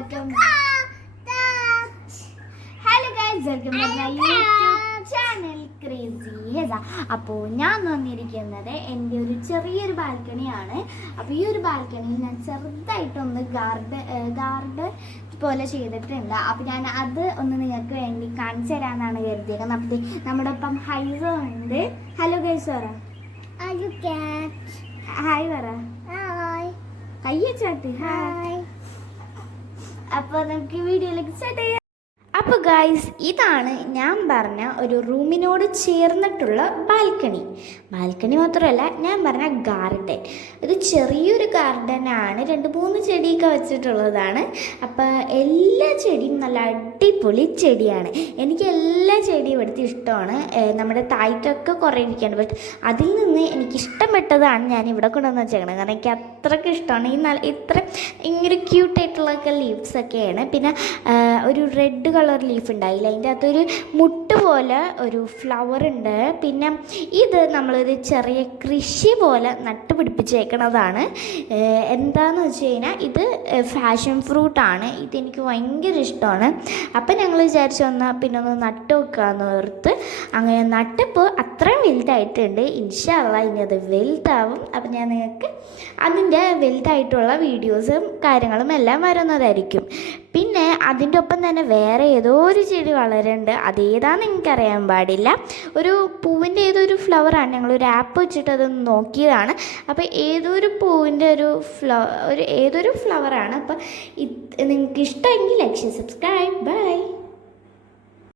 Welcome. Hello guys welcome YouTube channel crazy Hesa അപ്പോൾ ഞാൻ വന്നിരിക്കുന്നത് എന്റെ ഒരു ചെറിയൊരു ബാൽക്കണിയാണ് അപ്പോൾ ഈ ഒരു ബാൽക്കണിയിൽ ഞാൻ ചെറുതായിട്ടൊന്ന് ഗാർഡ് ഗാർഡൻ പോലെ ചെയ്തിട്ടുണ്ട്. അപ്പോൾ ഞാൻ അത് ഒന്ന് നിങ്ങൾക്ക് വേണ്ടി കാണിച്ചു തരാമെന്നാണ് കരുതിയത് അപ്പോൾ നമ്മുടെ ഒപ്പം ഹൈസോ ഉണ്ട്. ഹലോ ഗൈസ് പറ. ഹായ് പറ. കയ്യച്ചാട്ട് ഹായ് അപ്പോൾ നമുക്ക് ഈ വീഡിയോയിലേക്ക് സ്റ്റാർട്ട് ചെയ്യാം. അപ്പോൾ ഗായ്സ് ഇതാണ് ഞാൻ പറഞ്ഞ ഒരു റൂമിനോട് ചേർന്നിട്ടുള്ള ബാൽക്കണി. ബാൽക്കണി മാത്രമല്ല ഞാൻ പറഞ്ഞ ഗാർഡൻ ഇത് ചെറിയൊരു ഗാർഡനാണ് രണ്ട് മൂന്ന് ചെടിയൊക്കെ വെച്ചിട്ടുള്ളതാണ്. അപ്പോൾ എല്ലാ ചെടിയും നല്ല അടിപൊളി ചെടിയാണ്. എനിക്ക് എല്ലാ ചെടിയും ഇവിടുത്തെ ഇഷ്ടമാണ്. നമ്മുടെ തായ്ക്കൊക്കെ കുറേ ഇരിക്കുകയാണ് ബട്ട് അതിൽ നിന്ന് എനിക്ക് ഇഷ്ടപ്പെട്ടതാണ് ഞാൻ ഇവിടെ കൊണ്ടുവന്ന് വെച്ചേക്കണത്. കാരണം എനിക്ക് അത്രയ്ക്ക് ഇഷ്ടമാണ്. ഈ നല്ല ഇത്ര ഇങ്ങനെ ക്യൂട്ടായിട്ടുള്ളൊക്കെ ലീവ്സൊക്കെയാണ് പിന്നെ ഒരു റെഡ് കളർ ലീഫ് ഉണ്ടായില്ല. അതിന്റെ അകത്തൊരു മുട്ട് പോലെ ഒരു ഫ്ലവർ ഉണ്ട്. പിന്നെ ഇത് നമ്മളൊരു ചെറിയ കൃഷി പോലെ നട്ടുപിടിപ്പിച്ചേക്കണതാണ് എന്താണെന്ന് വെച്ച് കഴിഞ്ഞാൽ ഇത് ഫാഷൻ ഫ്രൂട്ടാണ് ഇതെനിക്ക് ഭയങ്കര ഇഷ്ടമാണ്. അപ്പം ഞങ്ങൾ വിചാരിച്ചു വന്നാൽ പിന്നെ ഒന്ന് നട്ട് വെക്കാമെന്ന് ഓർത്ത് അങ്ങനെ നട്ടിപ്പോൾ അത്രയും വലുതായിട്ടുണ്ട്. ഇൻഷാല്ല ഇനി അത് വലുതാവും. അപ്പം ഞാൻ നിങ്ങൾക്ക് അതിന്റെ വലുതായിട്ടുള്ള വീഡിയോസും കാര്യങ്ങളും എല്ലാം വരുന്നതായിരിക്കും പിന്നെ അതിന്റെ ഒപ്പം തന്നെ വേറെ ഏതോ ഒരു ചെടി വളരുന്നുണ്ട് അതേതാന്ന് എനിക്കറിയാൻ പാടില്ല. ഒരു പൂവിന്റെ ഏതോ ഒരു ഫ്ലവറാണ് ഒരു ആപ്പ് വെച്ചിട്ട് അതൊന്ന് നോക്കിയതാണ്. അപ്പോൾ ഏതോ ഒരു പൂവിന്റെ ഒരു ഫ്ലവർ ഒരു ഏതൊരു ഫ്ലവറാണ് അപ്പോൾ ഇത് നിങ്ങൾക്ക് ഇഷ്ടമെങ്കിൽ ലക്ഷ്യം സബ്സ്ക്രൈബ് ബൈ